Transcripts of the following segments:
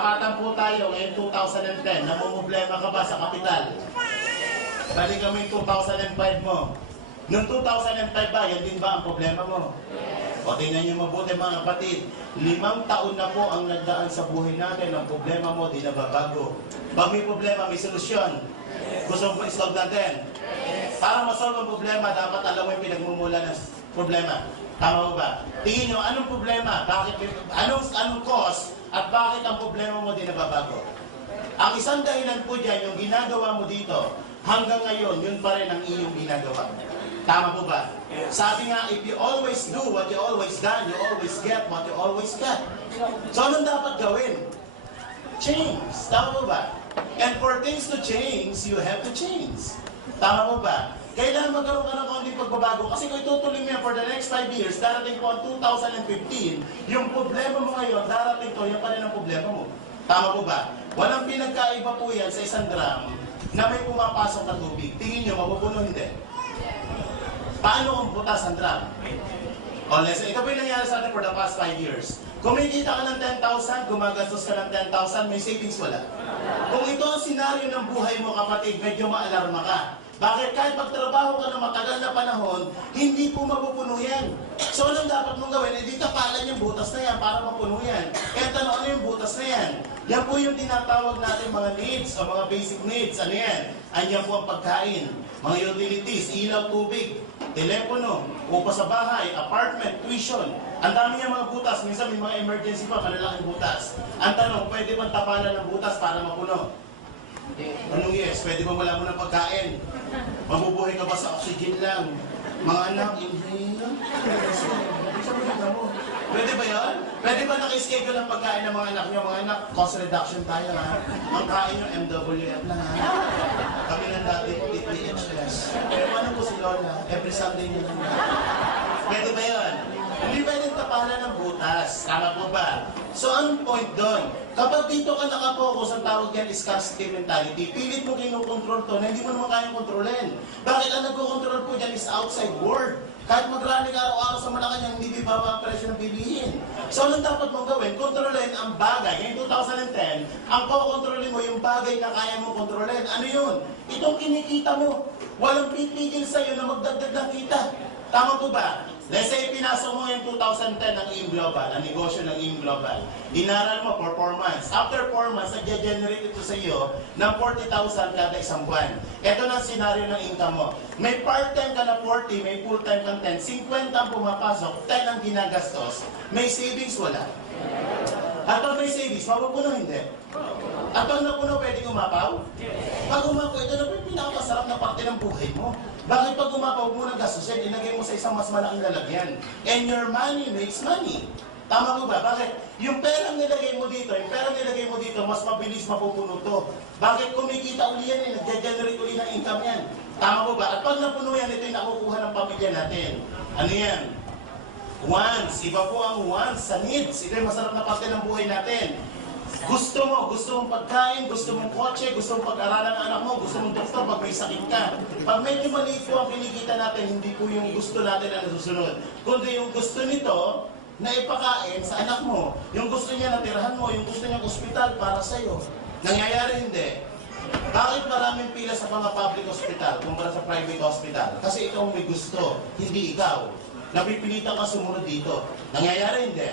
Tapatan po tayo ngayon 2010. Namumblema ka ba sa kapital? Balik kami yung 2005 mo. Noong 2005 ba, yan din ba ang problema mo? O tingnan nyo mabuti mga kapatid, 5 taon na po ang nagdaan sa buhay natin. Ang problema mo, di nababago. Pag may problema, may solusyon. Gusto mo isolve natin? Para masolve ang problema, dapat alam mo yung pinagmumula ng problema. Tama mo ba? Tingin nyo, anong problema? Anong cause? At bakit ang problema mo di nababago? Ang isang dahilan po dyan, yung ginagawa mo dito, hanggang ngayon, yun pa rin ang iyong ginagawa. Tama po ba? Sabi nga, if you always do what you always done, you always get what you always get. So, anong dapat gawin? Change. Tama po ba? And for things to change, you have to change. Tama po ba? Kailangan magkaroon ka ng kaunting pagbabago. Kasi kung itutuloy mo yan for the next 5 years, darating po ang 2015, yung problema mo ngayon, darating to, yan pa rin ang problema mo. Tama po ba? Walang pinagkaiba po yan sa isang drum na may pumapasok na tubig. Tingin nyo, mapupuno hindi. Paano kung butas ang drum? O, listen, ito po yung nangyari sa atin for the past 5 years. Kumikita ka ng 10,000, gumagastos ka ng 10,000, may savings wala. Kung ito ang senaryo ng buhay mo, kapatid, medyo maalarma ka. Bakit? Kahit magtrabaho ka ng matagal na panahon, hindi po mapupuno yan. So, anong dapat mong gawin? Hindi kapalan yung butas na yan para mapuno yan. Kaya tanong, ano yung butas na yan? Yan po yung tinatawag natin mga needs o mga basic needs. Ano yan? Anyan po ang pagkain, mga utilities, ilaw, tubig, telepono, upa sa bahay, apartment, tuition. Ang dami niya mga butas. Minsan may mga emergency pa, malalaking butas. Ang tanong, pwede bang tapalan ng butas para mapuno? Anong yes? Pwede ba wala mo ng pagkain? Mabubuhay ka ba sa oxygen lang? Mga anak, inhale lang. Pwede ba yun? Pwede ba naka-schedule ang pagkain ng mga anak nyo? Mga anak, cost reduction tayo ha. Ang kain nyo, MWF lang ha. Kami lang dati, TPHS. Pero ano po si Lola? Every Sunday nyo lang. Pwede ba yun? Hindi pwedeng tapalan ng butas. Tama po ba? So, anong point doon? Kapag dito ka nakapokus, ang tawag yan is scarcity mentality, pilit mo kinukontrol to na hindi mo naman kayang kontrolin. Bakit ang nagkocontrol po dyan is outside world? Kahit mag-running araw-araw sa Malacanang, hindi bibaba ang presyo ng bilihin. So, anong dapat mong gawin? Kontrolin ang bagay. Ngayong 2010, ang kukontrolin mo yung bagay na kaya mong kontrolin. Ano yun? Itong kinikita mo. Walang pipigil sa'yo na magdagdag ng kita. Tama po ba? Let's say, pinasok mo yung 2010 ng IM Global, ang negosyo ng IM Global. Inaral mo for 4 months. After 4 months, nag-generate ito sa iyo ng 40,000 kada isang buwan. Ito na ang senaryo ng income mo. May part-time ka na 40, may full-time kang 10. 50 ang pumapasok, 10 ang ginagastos. May savings, wala. At pag may savings, mapupuno hindi. At pag napuno, pwedeng umapaw? Pag umapaw, ito na po yung pinakamasarap na parte ng buhay mo. Bakit pag umapaw mo ng gastusin, ilagay mo sa isang mas malaking lalagyan? And your money makes money. Tama po ba? Bakit? Yung perang nilagay mo dito, mas mabilis mapupuno to. Bakit kumikita uli yan, nag-generate uli ng income yan? Tama po ba? At pag napuno yan, ito yung nakukuha ng pamilya natin. Ano yan? Wants. Iba po ang wants sa needs. Ito yung masarap na parte ng buhay natin. Gusto mong pagkain, gusto mong kotse, gusto mong pag-aralan ng anak mo, gusto mong doktor pag may sakit ka. Pag medyo maliit po ang kinikita natin, hindi po yung gusto natin ang nasusunod. Kundi yung gusto nito, na ipakain sa anak mo. Yung gusto niya na tirahan mo, yung gusto niya ospital para sa'yo. Nangyayari hindi. Bakit maraming pila sa mga public hospital kumpara sa private hospital? Kasi ikaw may gusto, hindi ikaw. Napipilitan ka sumunod dito. Nangyayari hindi.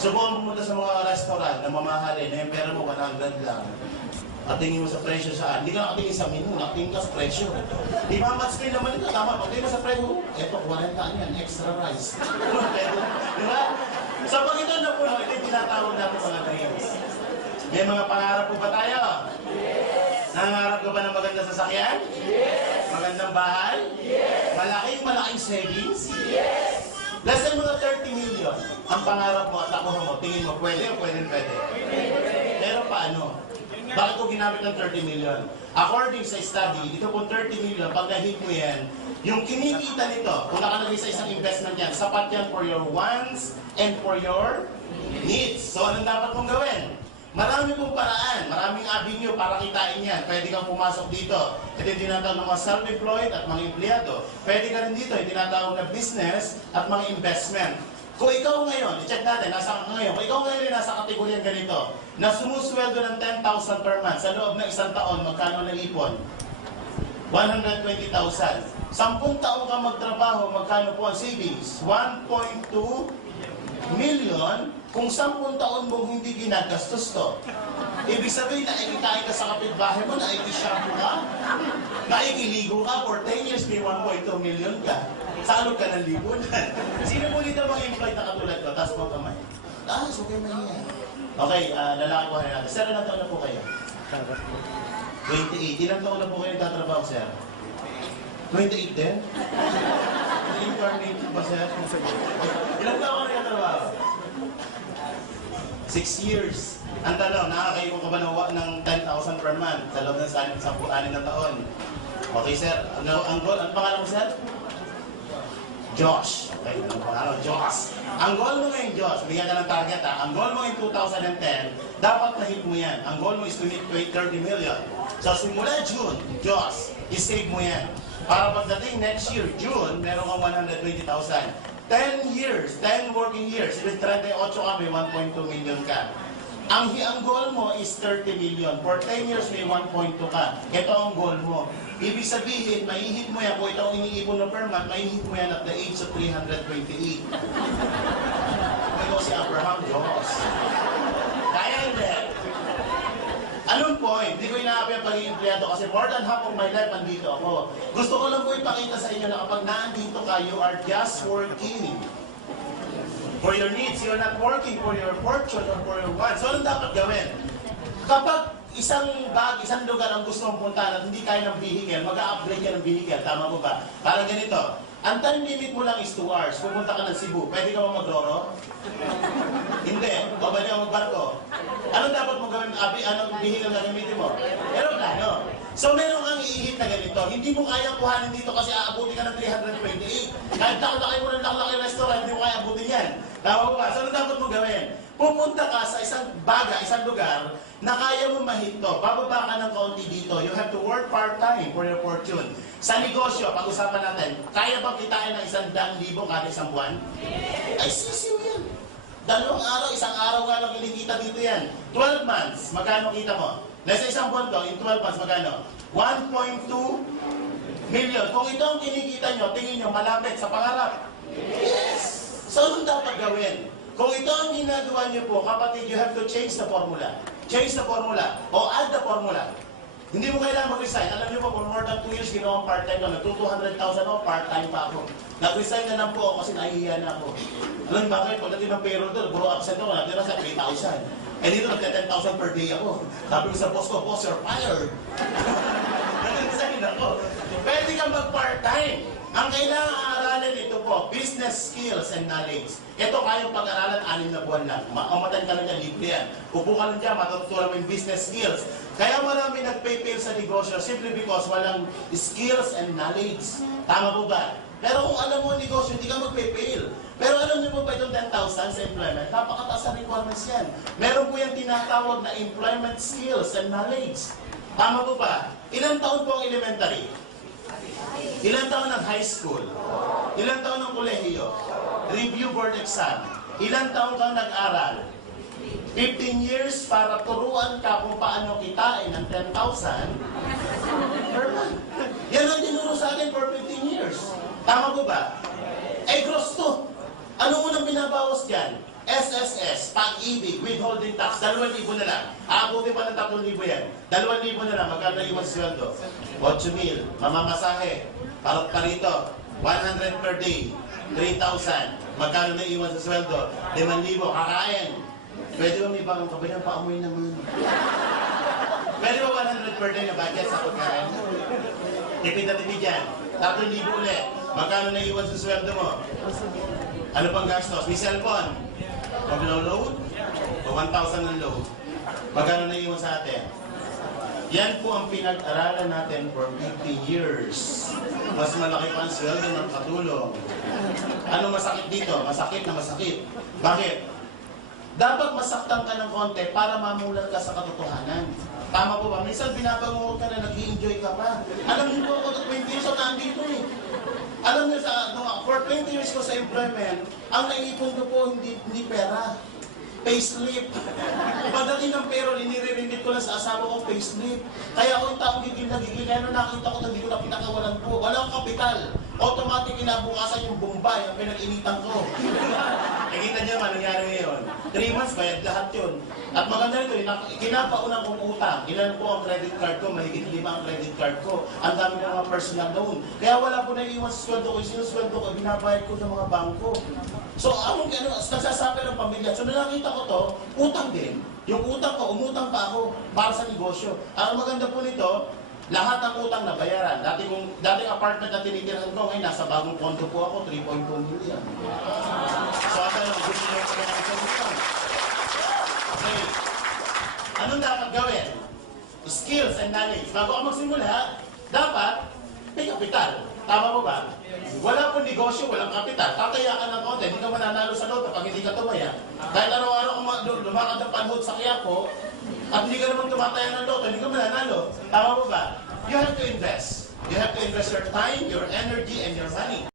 Subukan pumunta sa mga restaurant na mamahalin, na yung pera mo 100 lang. At tingin mo sa presyo saan? Hindi ka nakatingin sa menu, nakatingin ka sa presyo. Di ba match screen naman ito? Tama, pag tingin mo sa presyo, eto, 40 yan, extra rice. Di ba? Sa pag ito na po, ito yung tinatawag natin mga dreams. May mga pangarap po ba tayo? Yes! Nangarap ka ba ng magandang sasakyan? Yes! Magandang bahay? Yes! Malaking savings? Yes! Less than mga 30 million ang pangarap mo at nakuha mo. Tingin mo, pwede o pwede? Pero paano? Bakit ko ginamit ng 30 million? According sa study, ito pong 30 million, pag na-hit mo yan, yung kinikita nito, kung nakalagay sa isang investment yan, sapat yan for your wants and for your needs. So, anong dapat mong gawin? Marami pong paraan, maraming avenue para kitain yan. Pwede kang pumasok dito. Ito yung tinatawag ng mga self-employed at mga empleyado. Pwede ka rin dito, yung tinatawag na business at mga investment. Kung ikaw ngayon, i-check natin, nasa ngayon, kung ikaw ngayon ay nasa kategoryan ganito, na sumusweldo ng 10,000 per month sa loob ng isang taon, magkano na ipon? 120,000. 10 taon ka magtrabaho, magkano po ang savings? 1.2 million kung 10 taon mo hindi ginagastos to. Ibig sabihin na ikikain ka sa kapitbahay mo, na ikishampoo ka, na ikiligo ka, for 10 years may 1.2 million ka. Salog ka ng lipunan. Sino mo dito mga employed na katulad ko? Taas mo kamay. Taas, okay mahiya. Okay, lalaki ko natin. Sir, ilang taon na po kayo? 28. Ilang taon na po kayo nagtatrabaho, sir? 28 din? Incarnate ba, sir? Ilang taon ka nagtatrabaho? 6 years. Ang tanong, nakakayo ka ba ng 10,000 per month sa loob ng 10 na taon? Okay, sir. Ang pangalan mo, sir? Josh. Okay, anong pangalan? Josh. Ang goal mo ngayon, Josh, bigyan ka ng target ha. Ang goal mo in 2010, dapat na-hit mo yan. Ang goal mo is to hit 30 million. So, simula June, Josh, i-save mo yan. Para pagdating next year, June, meron kang 120,000. 10 years, 10 working years, ibig 38 ka, may 1.2 million ka. Ang goal mo is 30 million. For 10 years, may 1.2 ka. Ito ang goal mo. Ibig sabihin, maihit mo yan, kung ito ang iniipon na per month, maihit mo yan at the age of 328. Ito si Abraham Diyos. Kaya hindi. Anong point? Hindi ko inaapi ang pagiging empleyado kasi more than half of my life andito ako. Gusto ko lang po ipakita sa inyo na kapag naandito ka, you are just working for your needs. You're not working for your fortune or for your wants. So, anong dapat gawin? Kapag isang lugar ang gusto mong puntahan at hindi kaya ng vehicle, mag-a-upgrade ka ng vehicle. Tama mo ba? Parang ganito. Ang time limit mo lang is 2 hours. Pupunta ka ng Cebu. Pwede ka ba mag-roro? Hindi. O pwede ka mag-barko? Anong dapat mo gawin? Anong vehicle na gamitin mo? Aeroplano. So meron kang iihit na ganito. Hindi mo kaya kuhanin dito kasi aabutin ka ng 328. Kahit laki mo ng laki restaurant, hindi mo kaya abutin yan. Tama mo ba? So ano dapat mo gawin? Pupunta ka sa isang isang lugar na kaya mo mahito. Bababa ka ng kaunti dito. You have to work part-time for your fortune. Sa negosyo, pag-usapan natin, kaya bang kitain ng 100,000 kada isang buwan? Ay, sisiw yan. 2 araw, 1 araw nga lang kinikita dito yan. 12 months, magkano kita mo? Nasa isang buwan to, in 12 months, magkano? 1.2 million. Kung ito ang kinikita nyo, tingin nyo, malapit sa pangarap. Yes! So, anong dapat gawin? Kung ito ang ginagawa nyo po, kapatid, you have to change the formula. Change the formula. O add the formula. Hindi mo kailangan mag-resign. Alam niyo po, for more than 2 years, ginawa part-time ko. Nag-200,000 ako, part-time pa ako. Nag-resign na lang po ako kasi nahihiya na ako. Alam niyo bakit? Pagdating ng payroll doon, puro absent ako, natira sa 3,000. Eh dito, nagka-10,000 per day ako. Sabi ko sa boss ko, boss, you're fired. Nag-resign ako. Pwede kang mag-part-time. Ang kailangan aralin ito po, business skills and knowledge. Ito kayang pag-aralan 6 na buwan lang. Makamatan ka lang yan, libre yan. Upo ka lang dyan, matutunan mo yung business skills. Kaya marami nag-pay-fail sa negosyo simply because walang skills and knowledge. Tama po ba? Pero kung alam mo ang negosyo, hindi ka mag-pay-fail. Pero alam niyo po ba itong 10,000 sa employment? Napakataas sa requirements yan. Meron po yung tinatawag na employment skills and knowledge. Tama po ba? Ilang taon po ang elementary? Ilang taon ng high school? Ilang taon ng kolehiyo? Review board exam? Ilang taon kang nag-aral? 15 years para turuan ka kung paano kitain ng 10,000 per month. Yan ang tinuro sa atin for 15 years. Tama po ba? Eh, gross to. Ano unang binabawas dyan? SSS, pag-ibig, withholding tax, 2,000 na lang. Aabutin pa ng 3,000 yan. 2,000 na lang, magkano iwan sweldo? 8,000, mamamasahe, parito, 100 per day, 3,000. Magkano na iwan sa sweldo? 5,000, kakain. Pwede ba may bagong kabayan, paamoy naman. Pwede ba 100 per day na budget sa pagkain? Tipid na tipid yan. 3,000 ulit. Magkano na iwan sa sweldo mo? Ano pang gastos? May cellphone. Pag load, o 1,000 ng load. Magkano na iwan sa atin? Yan po ang pinag-aralan natin for 50 years. Mas malaki pa ang sweldo ng katulong. Ano masakit dito? Masakit na masakit. Bakit? Dapat masaktan ka ng konti para mamulat ka sa katotohanan. Tama po ba? Minsan binabangungot ka na nag-i-enjoy ka pa. Alam niyo po ako, 20 years ako nandito eh. Alam niyo, for 20 years ko sa employment, ang naiipon ko po hindi pera. Payslip. Pagdating ng payroll, inire-remit ko lang sa asawa ko, payslip. Kaya ako yung taong gigil na gigil. Kaya nung nakita ko, hindi ko na pinakawalan po. Walang kapital. Automatic kinabukasan yung Bombay, ang pinag-initan ko. Nakita niyo nga, nangyari ngayon. 3 months, bayad lahat yun. At maganda nito, kinapaunang kong utang. Ilan po ang credit card ko, mahigit 5 ang credit card ko. Ang dami ng mga personal loan. Kaya wala po naiiwan sa sweldo ko. Yung sinusweldo ko, binabayad ko sa mga bangko. So, nagsasabi ng pamilya. So, nakita ko to, utang din. Yung utang ko, umutang pa ako para sa negosyo. Ang maganda po nito, lahat ng utang na bayaran. Dating apartment na tinitirahan ko, ngayon nasa bagong condo po ako, 3.2 million. So, ata lang, gusto nyo ko na sa utang. Okay. Anong dapat gawin? Skills and knowledge. Bago ako magsimula, dapat may kapital. Tama mo ba? Wala pong negosyo, walang kapital. Tataya ka ng konti, hindi ka mananalo sa loto pag hindi ka tumaya. Dahil araw-araw kung lumakad ng panhod sa Quiapo, at hindi ka naman tumataya ng loto, hindi ka mananalo. Tama mo ba? You have to invest. You have to invest your time, your energy, and your money.